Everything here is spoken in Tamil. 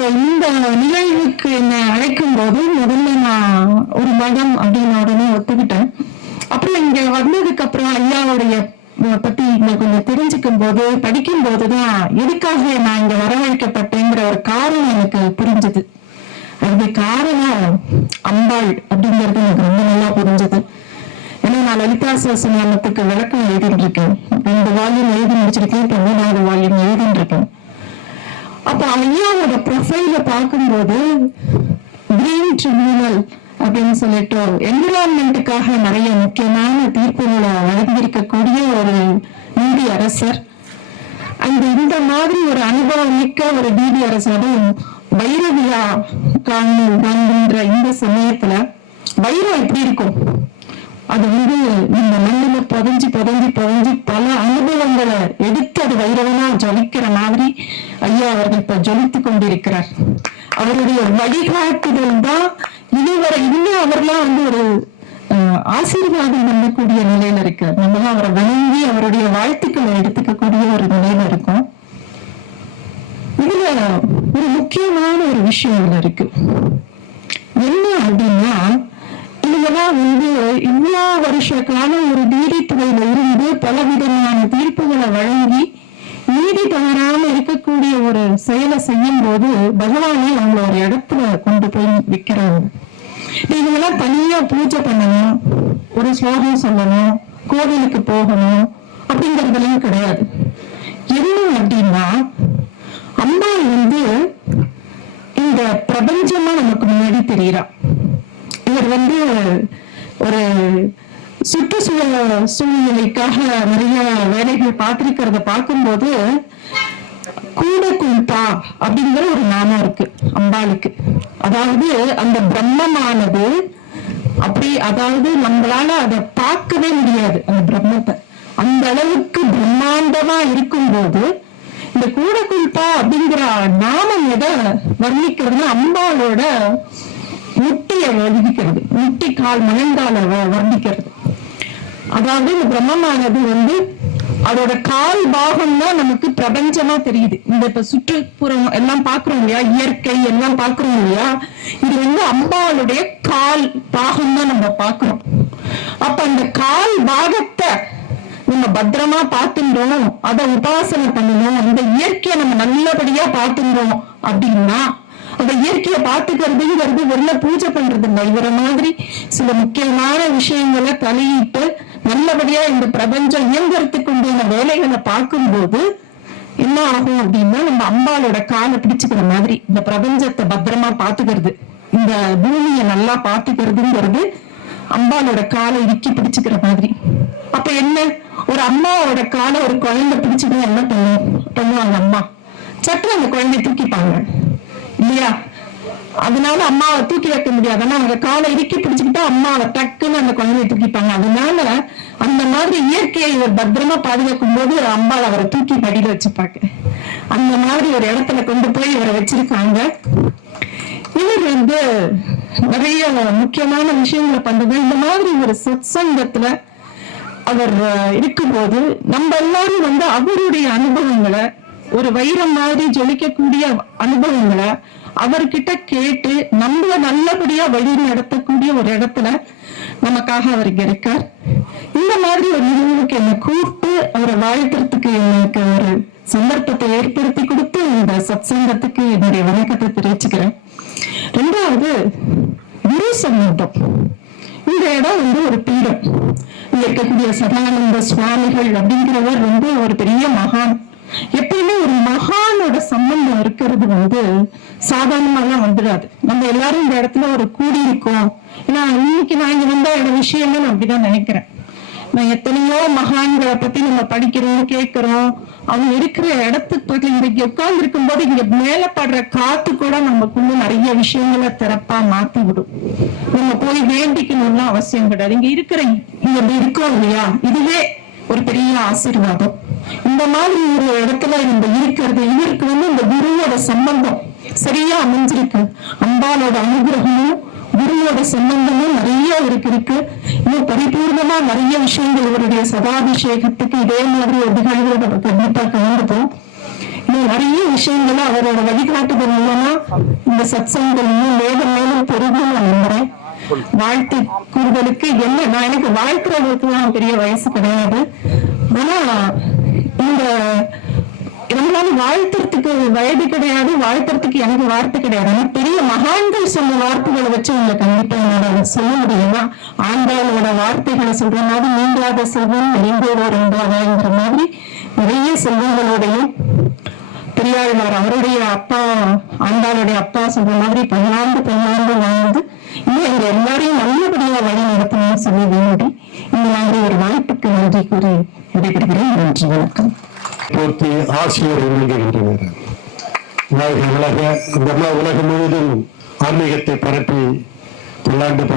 சோ இந்த நிகழ்வுக்கு என்னை அழைக்கும் போது முதல்ல நான் ஒரு மதம் அப்படின்னு உடனே ஒத்துக்கிட்டேன். அப்புறம் இங்க வந்ததுக்கு அப்புறம் ஐயாவுடைய பத்தி இங்க கொஞ்சம் தெரிஞ்சுக்கும் போது படிக்கும் போதுதான் எதுக்காக நான் இங்க வரவழைக்கப்பட்டேங்கிற ஒரு காரணம் எனக்கு புரிஞ்சது. அதுக்கு காரணம் அம்பாள் அப்படிங்கிறது எனக்கு ரொம்ப நல்லா புரிஞ்சது. ஏன்னா நான் லலிதா சகஸ்ரநாமத்துக்கு விளக்கம் எழுதிட்டு இருக்கேன் ரெண்டு வால்யூம் எழுதி முடிச்சிருக்கேன். இப்போ மூணாவது வால்யூம் ஐயாவோட ப்ரொஃபைல பார்க்கும்போது கிரீன் ட்ரிபியூனல் அப்படின்னு சொல்லிட்டு என்விரான்மெண்ட்டுக்காக நிறைய முக்கியமான தீர்ப்புகளை வழங்கியிருக்கக்கூடிய ஒரு நீதி அரசர். அந்த இந்த மாதிரி ஒரு அனுபவம் மிக்க ஒரு நீதி அரசரும் வைரவிழா காணும் காண்கின்ற இந்த சமயத்துல வைரம் எப்படி இருக்கும்? அது வந்து இந்த மண்ணில புதஞ்சு புதஞ்சு புதஞ்சு பல அனுபவங்களை எடுத்து அது வைரவனா ஜொலிக்கிற மாதிரி ஐயா அவர்கள் இப்ப ஜொலித்து கொண்டிருக்கிறார். அவருடைய வழிகாட்டுதல் தான் இதுவரை இன்னும் அவர்லாம் வந்து ஒரு அஹ், ஆசீர்வாதம் பண்ணக்கூடிய நிலையில இருக்கு நம்ம அவரை வணங்கி அவருடைய வாழ்த்துக்களை எடுத்துக்கக்கூடிய ஒரு நிலையில இருக்கும். இதுல ஒரு முக்கியமான ஒரு விஷயம் இதுல இருக்கு. என்ன அப்படின்னா இவங்கதான் வந்து இவ்வளோ வருஷ காலம் ஒரு நீதித்துறையில இருந்து பலவிதமான தீர்ப்புகளை வழங்கி நீதி தவறாம இருக்கக்கூடிய ஒரு செயலை செய்யும் போது பகவானே அவங்கள ஒரு இடத்துல கொண்டு போய் விற்கிறாங்க இவங்கெல்லாம் தனியா பூஜை பண்ணணும் ஒரு ஸ்லோகம் சொல்லணும் கோவிலுக்கு போகணும் அப்படிங்கறதெல்லாம் கிடையாது. என்ன அப்படின்னா அம்மா வந்து இந்த பிரபஞ்சமா நமக்கு முன்னாடி தெரியறான் இவர் வந்து ஒரு சுற்றுச்சூழல் சூழ்நிலைக்காக நிறைய வேலைகள் பார்த்திருக்கிறத பார்க்கும்போது கூட கூடக்குல்பா அப்படிங்கிற ஒரு நாமம் இருக்கு அம்பாளுக்கு. அதாவது அந்த பிரம்மமானது அப்படி அதாவது நம்மளால அதை பார்க்கவே முடியாது அந்த பிரம்மத்தை. அந்த அளவுக்கு பிரம்மாண்டமா இருக்கும்போது இந்த கூட கூடக்குல்பா அப்படிங்கிற நாமம் எதை வர்ணிக்கிறதுனா அம்பாளோட முட்டியை வர்ணிக்கிறது முட்டி கால் முழங்கால வர்ணிக்கிறது. அதாவது இந்த பிரம்மமானது வந்து அதோட கால் பாகம் தான் நமக்கு பிரபஞ்சமா தெரியுது. இந்த இப்ப சுற்றுப்புறம் எல்லாம் பாக்குறோம் இல்லையா? இயற்கை எல்லாம் பாக்குறோம் இல்லையா? இது வந்து அம்பாளுடைய கால் பாகம் தான் நம்ம பாக்குறோம் அப்ப அந்த கால் பாகத்தை நம்ம பத்திரமா பார்த்துட்டோம். அதை உபாசனை பண்ணணும். அந்த இயற்கையை நம்ம நல்லபடியா பார்த்துட்டோம் அப்படின்னா அந்த இயற்கையை பார்த்துக்கறதும் வருது வெளில பூஜை பண்றது இல்லை. இவரை மாதிரி சில முக்கியமான விஷயங்களை தலையிட்டு நல்லபடியா இந்த பிரபஞ்சம் இயங்குறதுக்கு உண்டான வேலைகளை பார்க்கும்போது என்ன ஆகும் அப்படின்னா நம்ம அம்பாளோட காலை பிடிச்சுக்கிற மாதிரி இந்த பிரபஞ்சத்தை பத்திரமா பாத்துக்கிறது இந்த பூமியை நல்லா பாத்துக்கிறதுங்கிறது அம்பாளோட காலை இறுக்கி பிடிச்சுக்கிற மாதிரி. அப்ப என்ன? ஒரு அம்மாவோட காலை ஒரு குழந்தை பிடிச்சுக்கணும் என்ன பண்ணும்? பண்ணுவாங்க அம்மா. சற்று அந்த குழந்தைய தூக்கிப்பாங்க. இல்லையா? அதனால அம்மாவை தூக்கி வைக்க முடியாது. ஆனா அவங்க காலை இறுக்கி பிடிச்சுக்கிட்டா அம்மாவை டக்குன்னு அந்த குழந்தைய தூக்கிப்பாங்க அதனால அந்த மாதிரி இயற்கையை இவர் பத்திரமா பாதுகாக்கும் போது அம்பாள் அவரை தூக்கி மடியில வச்சுப்பாங்க. அந்த மாதிரி ஒரு இடத்துல கொண்டு போய் இவரை வச்சிருக்காங்க. இவர் வந்து நிறைய முக்கியமான விஷயங்களை பண்றது. இந்த மாதிரி ஒரு சத்சங்கத்துல அவர் இருக்கும்போது நம்ம எல்லாரும் வந்து அவருடைய அனுபவங்களை ஒரு வைரம் மாதிரி ஜொலிக்கக்கூடிய அனுபவங்களை அவர்கிட்ட கேட்டு நம்மள நல்லபடியா வழி நடத்தக்கூடிய ஒரு இடத்துல நமக்காக அவர் இங்க இருக்கார். இந்த மாதிரி ஒரு நிகழ்வுக்கு என்னை கூப்பிட்டு அவரை வாழ்த்துறதுக்கு எனக்கு ஒரு சந்தர்ப்பத்தை ஏற்படுத்தி கொடுத்து இந்த சத்சங்கத்துக்கு என்னுடைய வணக்கத்தை தெரிவிச்சுக்கிறேன். ரெண்டாவது குரு சம்பந்தம். இந்த இடம் வந்து ஒரு பீடம். இங்க இருக்கக்கூடிய சதானந்த சுவாமிகள் அப்படிங்கிறவர் ரொம்ப ஒரு பெரிய மகான். எப்பயுமே சம்பந்தம் இருக்கிறது வந்து சாதாரணமாலாம் வந்துடாது. நம்ம எல்லாரும் இந்த இடத்துல ஒரு கூடி இருக்கோம் ஏன்னா இன்னைக்கு நான் இங்க வந்த இட விஷயமே நான் அப்படிதான் நினைக்கிறேன். நான் எத்தனையோ மகான்களை பத்தி நம்ம படிக்கிறோம் கேட்கிறோம். அவங்க இருக்கிற இடத்துக்கு பத்தி இங்க உட்கார்ந்து இருக்கும்போது இங்க மேல படுற காத்து கூட நமக்குள்ள நிறைய விஷயங்களை திறப்பா மாத்தி விடும். நம்ம போய் வேண்டிக்கணும்னு அவசியம் கிடையாது. இங்க இருக்கிற இங்க இருக்கோம் இல்லையா? இதுவே ஒரு பெரிய ஆசீர்வாதம். இந்த மாதிரி ஒரு இடத்துல நம்ம இருக்கிறது இவருக்கு வந்து இந்த குருவோட சம்பந்தம் சரியா அமைஞ்சிருக்கு. அம்பாலோட அனுகிரகமும் குருவோட சம்பந்தமும் நிறைய இருக்கு இருக்கு. இன்னும் பரிபூர்ணமா நிறைய விஷயங்கள் இவருடைய சதாபிஷேகத்துக்கு இதே மாதிரி ஒரு நிகழ்வுகள் நம்ம கண்டிப்பா கலந்துப்போம். இன்னும் நிறைய விஷயங்களை அவரோட வழிகாட்டுதல் மூலமா இந்த சத்சங்கங்கள் இன்னும் மேலும் மேலும் பெருகும் நான் நம்புறேன். வாழ்த்து கூறுதலுக்கு என்ன நான் எனக்கு வாழ்த்துறதுக்குலாம் பெரிய வயசு கிடையாது. ஆனா இந்த இருந்தாலும் வாழ்த்துறதுக்கு வயது கிடையாது வாழ்த்துறதுக்கு எனக்கு வார்த்தை கிடையாது. ஆனா பெரிய மகான்கள் சொன்ன வார்த்தைகளை வச்சு உங்களை கண்டிப்பா என்னோட சொல்ல முடியுமா? ஆண்களோட வார்த்தைகளை சொல்ற மாதிரி நீங்காத செல்வம் நிறைந்தோர் என்பாங்கிற மாதிரி நிறைய செல்வங்களோடையும் பெரியாழ்வார் அவருடைய அப்பா ஆண்டாளுடைய அப்பா சொல்ற மாதிரி பல்லாண்டு பல்லாண்டு வாழ்ந்து இன்னும் எங்க எல்லாரையும் நல்லபடியா வழி நடத்தணும்னு சொல்லி வேண்டி இந்த மாதிரி ஒரு வாய்ப்புக்கு நன்றி கூறி விடைபெறுகிறேன். நன்றி வணக்கம். பூர்த்தி ஆசிரியர் விளங்குகின்றனர் வாழ்க உலக பிரம்மா உலகம் முழுவதும் ஆன்மீகத்தை பரப்பி பல்லாண்டு